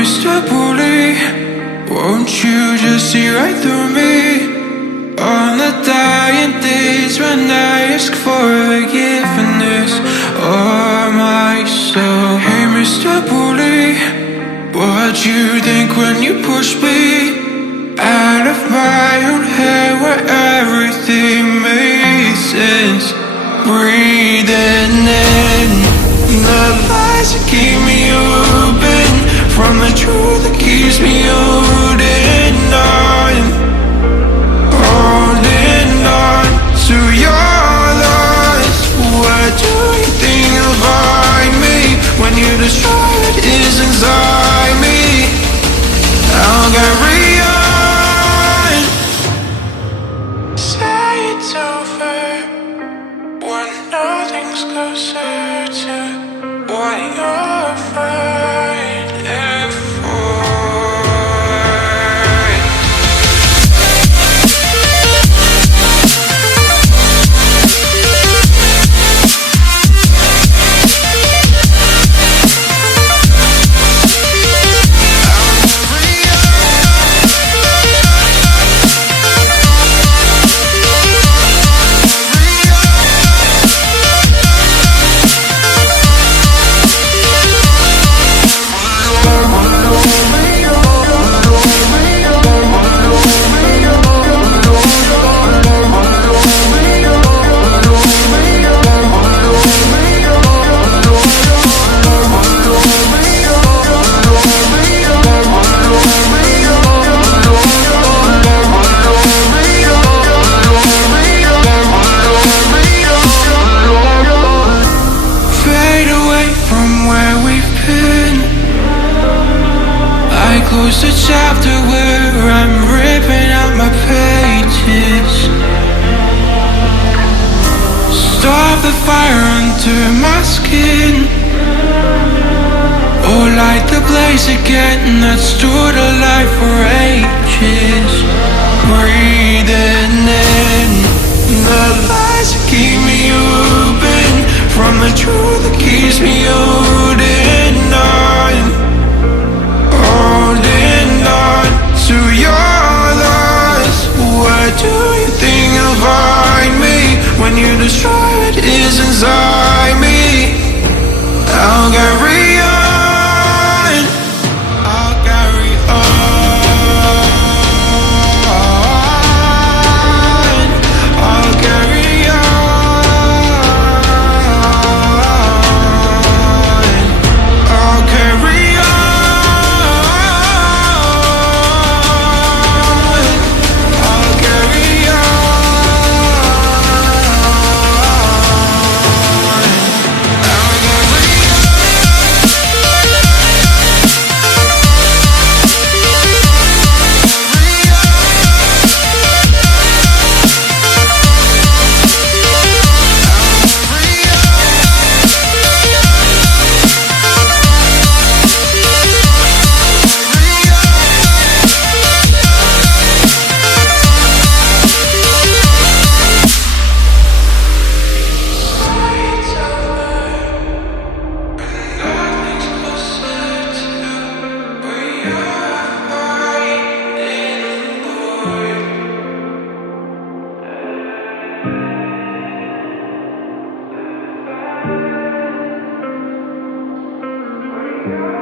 Mr. Bully, won't you just see right through me? On the dying days when I ask for forgiveness or my soul. Hey Mr. Bully, what'd you think when you pushed me out of my own head where everything made sense? Breathing in the lies that keep me open from the truth that keeps me holding on to your loss. What do you think you'll find me when you destroy what is inside me? I'll carry on. Say it's over when nothing's closer to what you're fighting for. Close the chapter where I'm ripping out my pages. Stop the fire under my skin, or light the blaze again that stood alive for ages. Breathing in the lies that keep me open from the truth that keeps me holding on to your loss. What do you think you'll find me when you destroy what is inside me? I'll carry on. I'll carry on. I'll carry on. I'll carry on. Yeah.